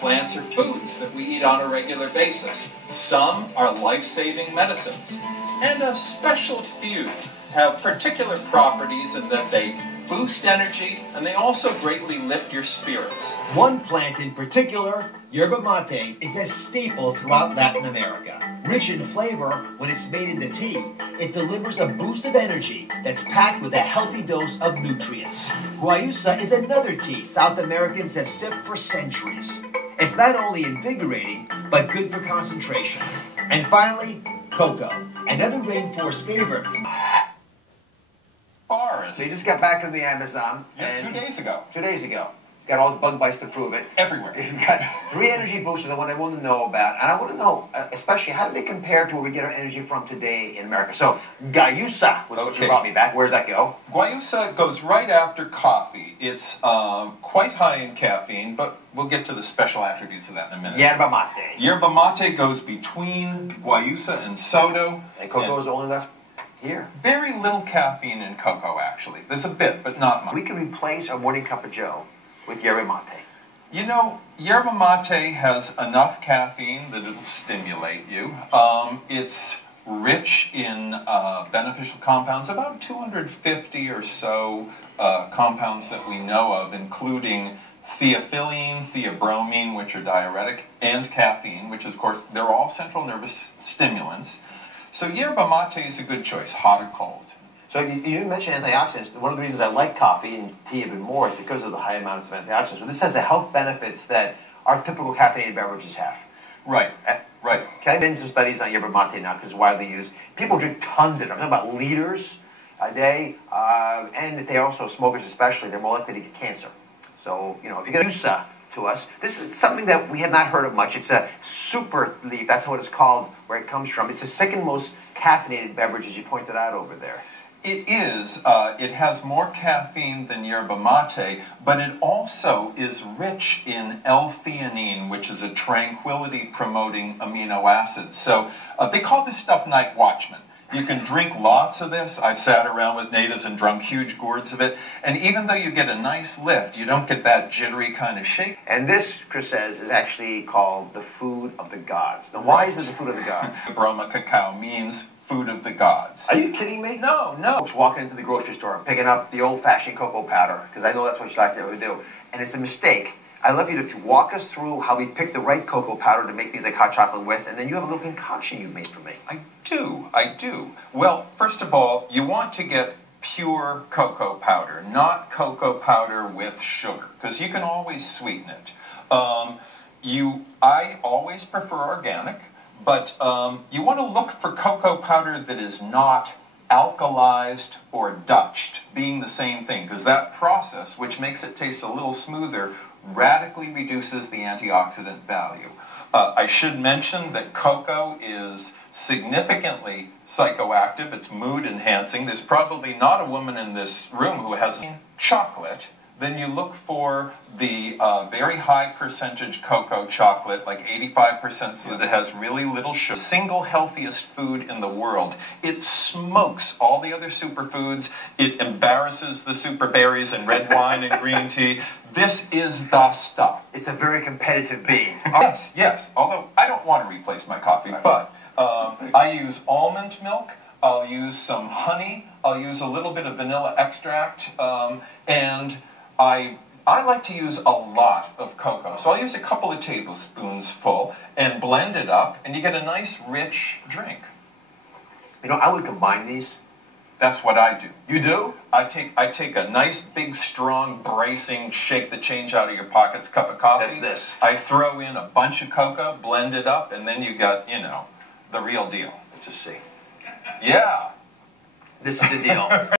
plants are foods that we eat on a regular basis. Some are life-saving medicines, and a special few have particular properties in that they boost energy and they also greatly lift your spirits. One plant in particular, yerba mate, is a staple throughout Latin America. Rich in flavor, when it's made into tea, it delivers a boost of energy that's packed with a healthy dose of nutrients. Guayusa is another tea South Americans have sipped for centuries. It's not only invigorating, but good for concentration. And finally, cocoa, another rainforest favorite. Bars. So you just got back from the Amazon. Yeah, 2 days ago. 2 days ago. Got all those bug bites to prove it. Everywhere. You've got 3 energy boosters I want everyone to know about. And I want to know, especially, how do they compare to where we get our energy from today in America? So, Guayusa was what you brought me back. Where does that go? Guayusa goes right after coffee. It's quite high in caffeine, but we'll get to the special attributes of that in a minute. Yerba mate. Yerba mate goes between Guayusa and Soto. And cocoa is only left here. Very little caffeine in cocoa, actually. There's a bit, but not much. We can replace our morning cup of joe with yerba mate. You know, yerba mate has enough caffeine that it'll stimulate you. It's rich in beneficial compounds, about 250 or so compounds that we know of, including theophylline, theobromine, which are diuretic, and caffeine, which, of course, they're all central nervous stimulants. So yerba mate is a good choice, hot or cold. So you mentioned antioxidants. One of the reasons I like coffee and tea even more is because of the high amounts of antioxidants. So this has the health benefits that our typical caffeinated beverages have. Right, right. Okay, I've been some studies on yerba mate now because it's widely used. People drink tons of it. I'm talking about liters a day, and they also, smokers especially, they're more likely to get cancer. So, you know, if you get Guayusa to us, this is something that we have not heard of much. It's a super leaf. That's what it's called, where it comes from. It's the second most caffeinated beverage, as you pointed out over there. It is. It has more caffeine than yerba mate, but it also is rich in L-theanine, which is a tranquility-promoting amino acid. So they call this stuff night watchman. You can drink lots of this. I've sat around with natives and drunk huge gourds of it. And even though you get a nice lift, you don't get that jittery kind of shake. And this, Chris says, is actually called the food of the gods. Now, why is it the food of the gods? Broma cacao means food of the gods. Are you kidding me? No. I was walking into the grocery store and picking up the old-fashioned cocoa powder, because I know that's what she likes to always do. And it's a mistake. I'd love you to walk us through how we pick the right cocoa powder to make things like hot chocolate with, and then you have a little concoction you've made for me. I do. Well, first of all, you want to get pure cocoa powder, not cocoa powder with sugar, because you can always sweeten it. I always prefer organic, but you want to look for cocoa powder that is not alkalized or Dutched, being the same thing, because that process, which makes it taste a little smoother, radically reduces the antioxidant value. I should mention that cocoa is significantly psychoactive. It's mood enhancing. There's probably not a woman in this room who has chocolate. Then you look for the very high percentage cocoa chocolate, like 85%, so that it has really little sugar. The single healthiest food in the world. It smokes all the other superfoods. It embarrasses the super berries and red wine and green tea. This is the stuff. It's a very competitive bean. Yes. Although I don't want to replace my coffee, but I use almond milk. I'll use some honey. I'll use a little bit of vanilla extract, and I like to use a lot of cocoa. So I'll use a couple of tablespoons full and blend it up, and you get a nice, rich drink. You know, I would combine these. That's what I do. You do? I take a nice, big, strong, bracing, shake the change out of your pockets cup of coffee. That's this. I throw in a bunch of cocoa, blend it up, and then you got, you know, the real deal. Let's just see. Yeah. This is the deal.